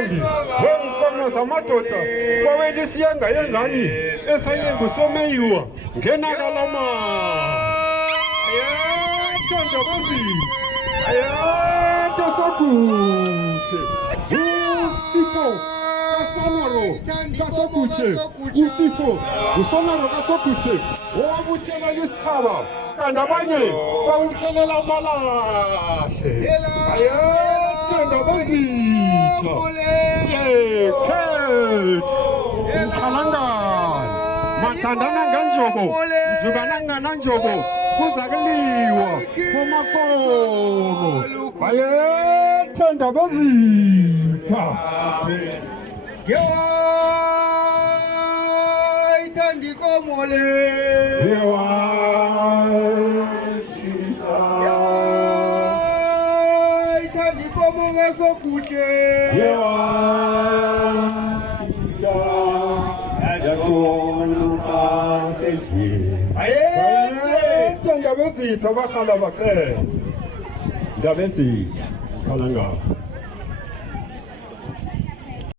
wentombi wenkomo zamadoda kwawendisiyanga yengani esayengusomeyiwa ngenakalama ayatondobazini ayatosokutshe usipho kasonaro kasokutshe usipho usonaro kasokutshe owabuthelela isithaba kanti abanye bawuthelela amalahle ayatondobazitha yekhet umkhalangane mathandana nganjobo mzukanangana njobo kuzakuliwa kumakoro bayethanda bazitha ayithanda ikomole ayithanda ikomo ngasokuhle ayethanda bazitha bahlala baqela ndabezitha khalangana